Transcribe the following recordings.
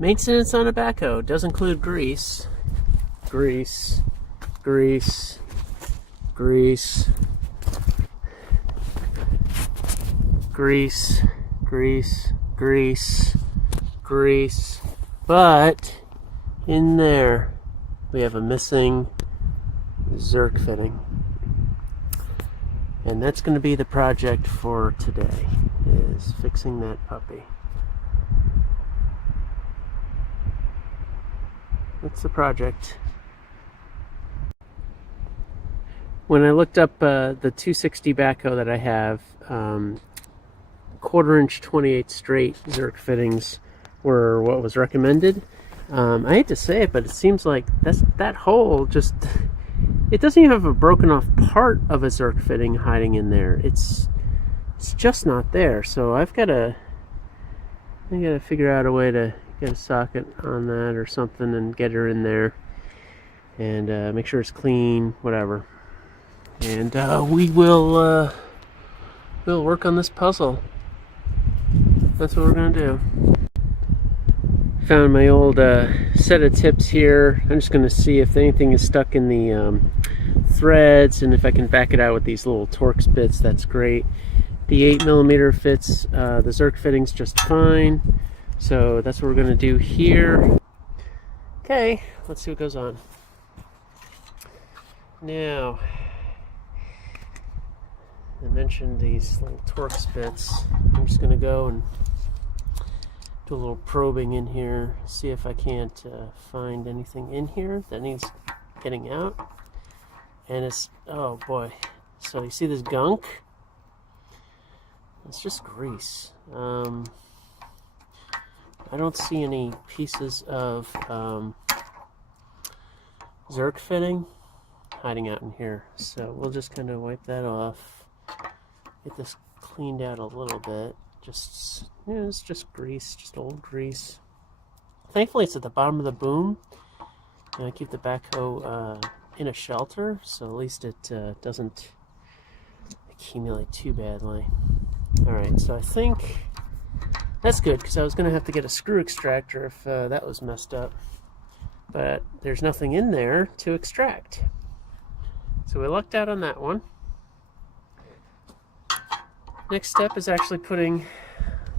Maintenance on a backhoe does include grease. Grease, grease, grease, grease, grease, grease, grease. But in there we have a missing Zerk fitting. And that's going to be the project for today, is fixing that puppy. That's the project. When I looked up the 260 backhoe that I have, 1/4 inch 28 straight Zerk fittings were what was recommended. I hate to say it, but it seems like that hole just, it doesn't even have a broken off part of a Zerk fitting hiding in there. It's just not there. So I gotta figure out a way to get a socket on that or something and get her in there and make sure it's clean, whatever. And we'll work on this puzzle. That's what we're gonna do. Found my old set of tips here. I'm just gonna see if anything is stuck in the threads, and if I can back it out with these little Torx bits, that's great. The 8mm fits the Zerk fittings just fine. So that's what we're gonna do here. Okay, let's see what goes on. Now, I mentioned these little Torx bits. I'm just gonna go and do a little probing in here, see if I can't find anything in here that needs getting out. And it's, oh boy. So you see this gunk? It's just grease. I don't see any pieces of Zerk fitting hiding out in here. So we'll just kind of wipe that off. Get this cleaned out a little bit. Just, you know, it's just grease, just old grease. Thankfully it's at the bottom of the boom. And I keep the backhoe in a shelter, so at least it doesn't accumulate too badly. Alright, so I think that's good, because I was going to have to get a screw extractor if that was messed up. But there's nothing in there to extract. So we lucked out on that one. Next step is actually putting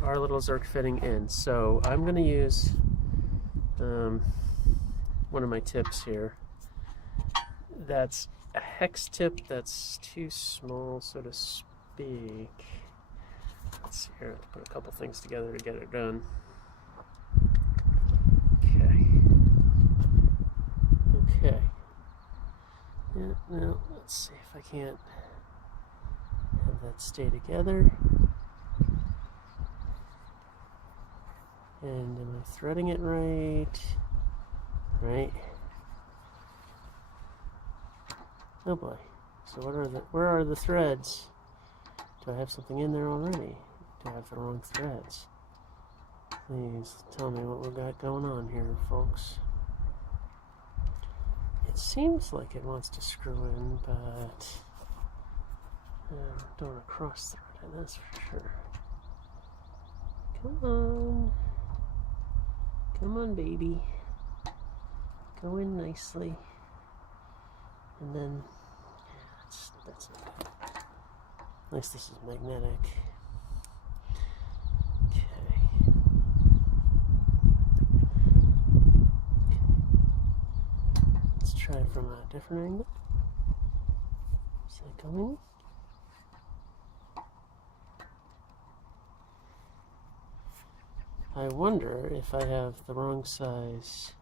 our little Zerk fitting in. So I'm going to use one of my tips here. That's a hex tip that's too small, so to speak. Let's see here, let's put a couple things together to get it done. Okay. Yeah, now let's see if I can't have that stay together. And am I threading it right? Right. Oh boy. So where are the threads? Do I have something in there already? Do I have the wrong threads? Please tell me what we've got going on here, folks. It seems like it wants to screw in, but I don't want to cross thread it, that's for sure. Come on. Come on, baby. Go in nicely. And then, yeah, that's not good. At least this is magnetic. Okay. Let's try it from a different angle. Is that going? I wonder if I have the wrong size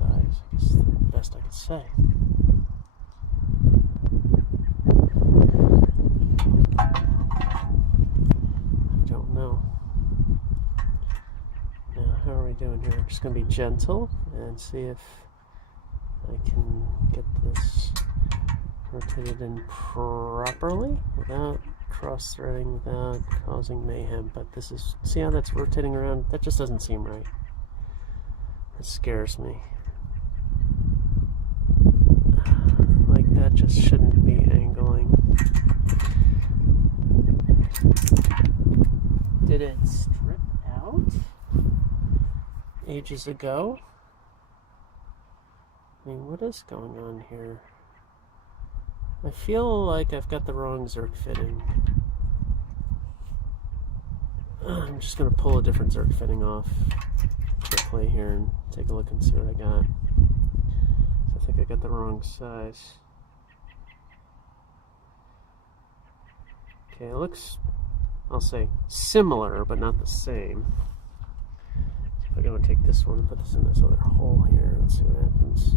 I guess the best I could say. I don't know. Now, how are we doing here? I'm just going to be gentle and see if I can get this rotated in properly without cross-threading, without causing mayhem. But this is, see how that's rotating around? That just doesn't seem right. That scares me. Like, that just shouldn't be angling. ages ago. I mean, what is going on here? I feel like I've got the wrong Zerk fitting. I'm just going to pull a different Zerk fitting off quickly here and take a look and see what I got. So I think I got the wrong size. Okay, it looks, I'll say, similar, but not the same. So if I go and take this one and put this in this other hole here, let's see what happens.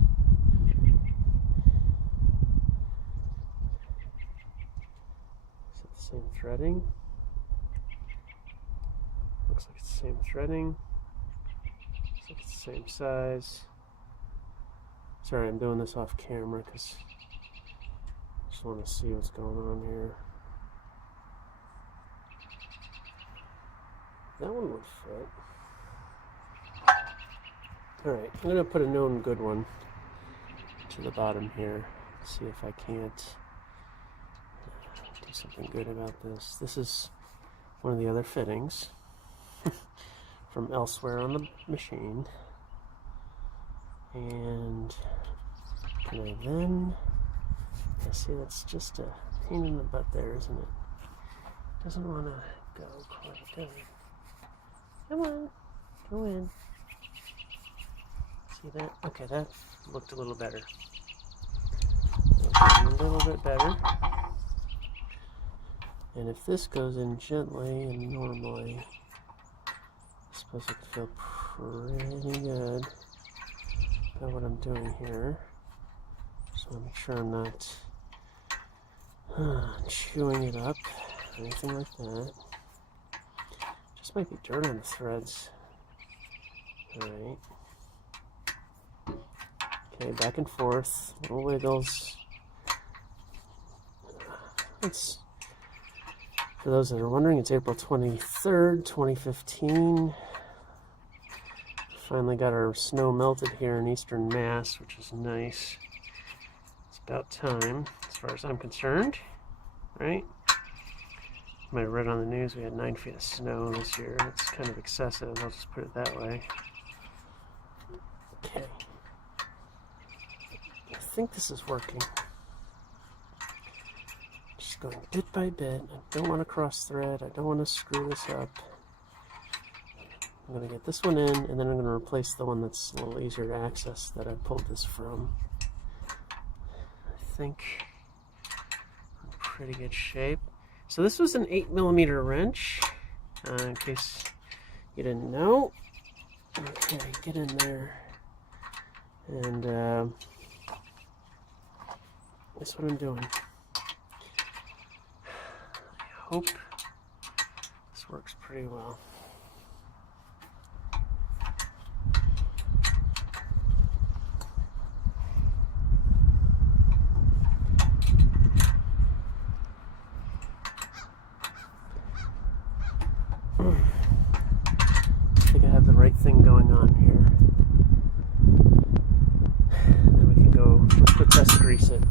Is it the same threading? Looks like it's the same threading. Looks like it's the same size. Sorry, I'm doing this off camera because I just want to see what's going on here. That one would fit. Alright, I'm going to put a known good one to the bottom here. See if I can't do something good about this. This is one of the other fittings from elsewhere on the machine. And can I then, I see that's just a pain in the butt there, isn't it? Doesn't want to go quite, does it? Come on, go in. See that? Okay, that looked a little better. A little bit better. And if this goes in gently and normally, I suppose I could feel pretty good about what I'm doing here. Just want to make sure I'm not chewing it up or anything like that. Just might be dirt on the threads. Alright. Okay, back and forth, little wiggles. It's, for those that are wondering, it's April 23rd, 2015. Finally got our snow melted here in eastern Mass, which is nice. It's about time, as far as I'm concerned, right? You might have read on the news we had 9 feet of snow this year. It's kind of excessive, I'll just put it that way. Okay. I think this is working. Just going bit by bit. I don't want to cross thread. I don't want to screw this up. I'm going to get this one in, and then I'm going to replace the one that's a little easier to access that I pulled this from. I think I'm in pretty good shape. So this was an 8mm wrench, in case you didn't know. Okay, get in there. And that's what I'm doing. I hope this works pretty well. I think I have the right thing going on here. Then we can go, let's go test grease it.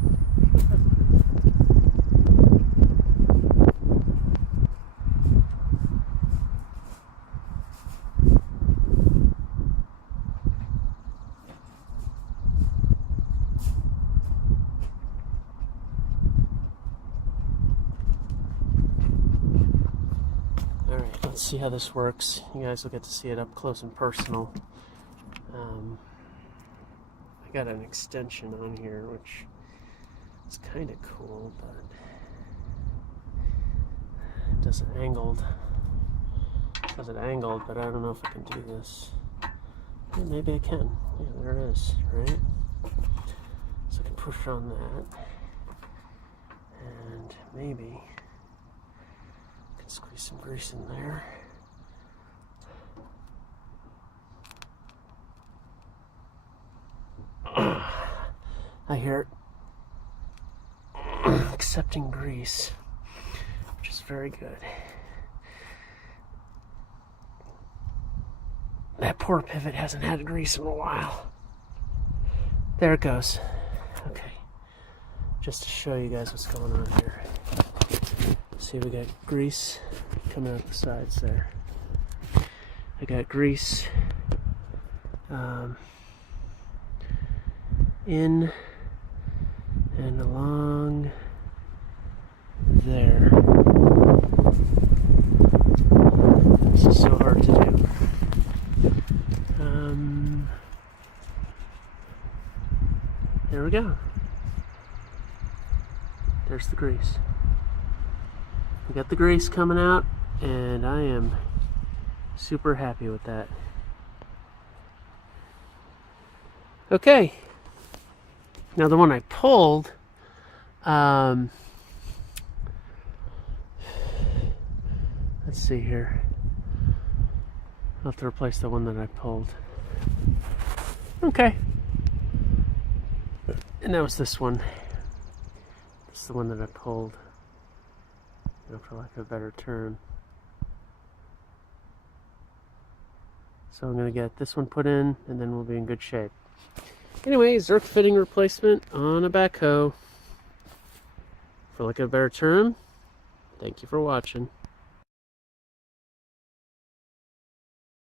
Let's see how this works. You guys will get to see it up close and personal. I got an extension on here, which is kind of cool, but it does it angled. It does it angled, but I don't know if I can do this. Yeah, maybe I can. Yeah, there it is, right? So I can push on that, and maybe squeeze some grease in there. I hear it accepting grease, which is very good. That poor pivot hasn't had grease in a while. There it goes. Okay, just to show you guys what's going on here. See, we got grease coming out the sides there. I got grease in and along there. This is so hard to do. There we go. There's the grease. We got the grease coming out, and I am super happy with that. Okay. Now the one I pulled, let's see here. I'll have to replace the one that I pulled. Okay. And that was this one. This is the one that I pulled, for lack of a better term. So I'm going to get this one put in, and then we'll be in good shape. Anyway, Zerk fitting replacement on a backhoe. For lack of a better term, thank you for watching.